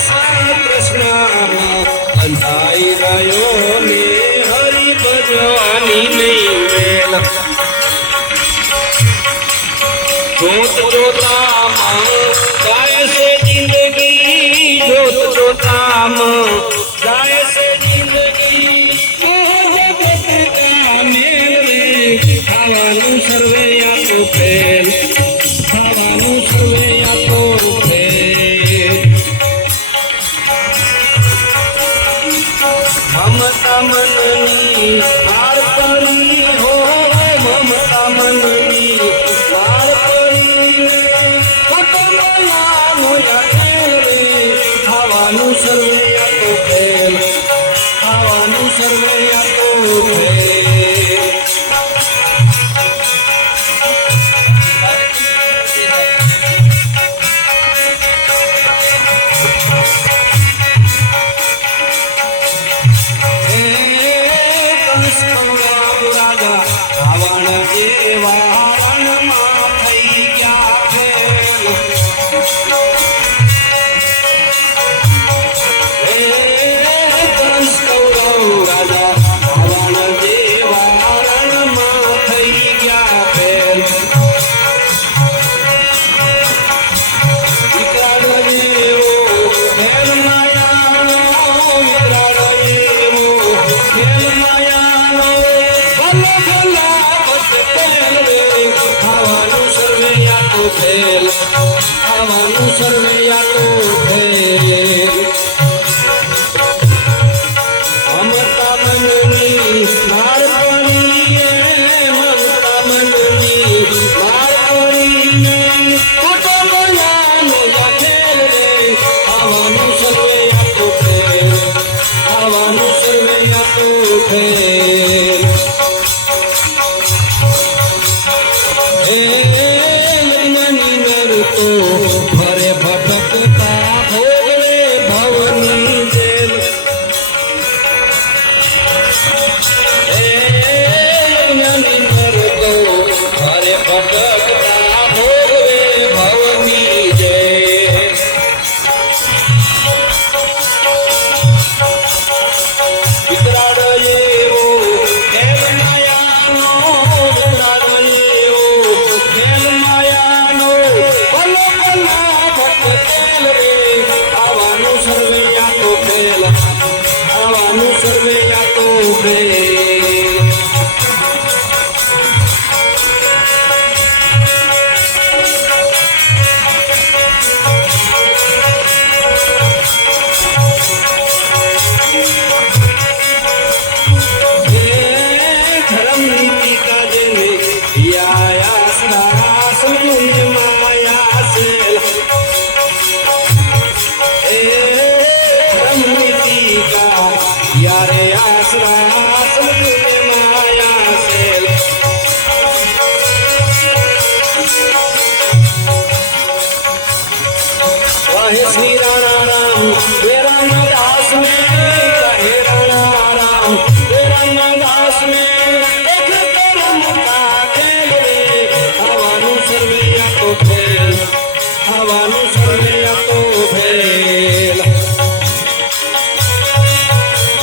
કૃષ્ણ અંધાઈ રહ્યો ને હરિ ભજવાની નહીં વેલ જોત જોતામાં જાય છે જિંદગી જોત જોતામાં જાય છે જિંદગી ખાવાનું સર્વે આપો ફેલ ખાવાનું સર્વે આપો ફેલ મમતા મનની હાર પડી હો મમતા મનની હાર પડી ખાવાનું સર્વે આપો ફેલ ખાવાનું સર્વે આપો ફેલ